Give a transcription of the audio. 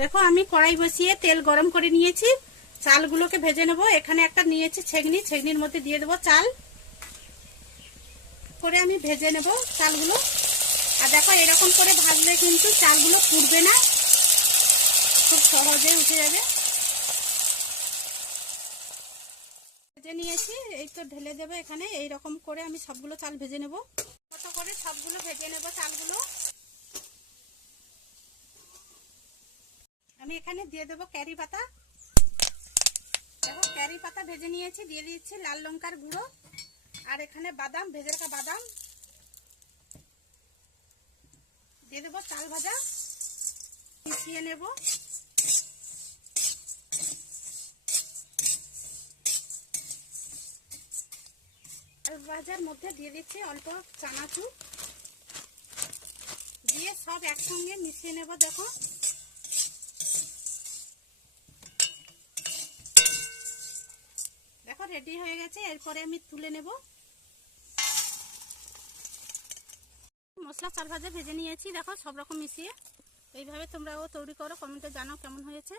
দেখো আমি কড়াই বসিয়ে তেল গরম করে নিয়েছি, চালগুলোকে ভেজে নেব। এখানে একটা নিয়েছি ছেগনি, ছেগনির মধ্যে দিয়ে দেবো চাল করে আমি ভেজে নেব চালগুলো। আর দেখো এরকম করে ভাজলে কিন্তু চালগুলো পুড়বে না, খুব সহজে উঠে যাবে। ভেজে নিয়েছি, এই তো ঢেলে দেবো এখানে। এইরকম করে আমি সবগুলো চাল ভেজে নেব, কত করে সবগুলো ভেজে নেব চালগুলো। আমি এখানে দিয়ে দেবো ক্যারি পাতা। দেখো ক্যারি পাতা ভেজে নিয়েছি, দিয়ে দিচ্ছি লাল লঙ্কার গুঁড়ো, আর এখানে বাদাম, ভেজে রাখা বাদাম দিয়ে দেবো, চাল ভাজা মিশিয়ে নেব। চাল ভাজার মধ্যে দিয়ে দিচ্ছি অল্প চানাচুর, দিয়ে সব একসঙ্গে মিশিয়ে নেব। দেখো দেখো রেডি হয়ে গেছে। এরপরে আমি তুলে নেব। মশলা চাল ভাজা ভেজে নিয়েছি, দেখো সব রকম মিশিয়ে। এইভাবে তোমরাও তৈরি করো, কমেন্টে জানাও কেমন হয়েছে।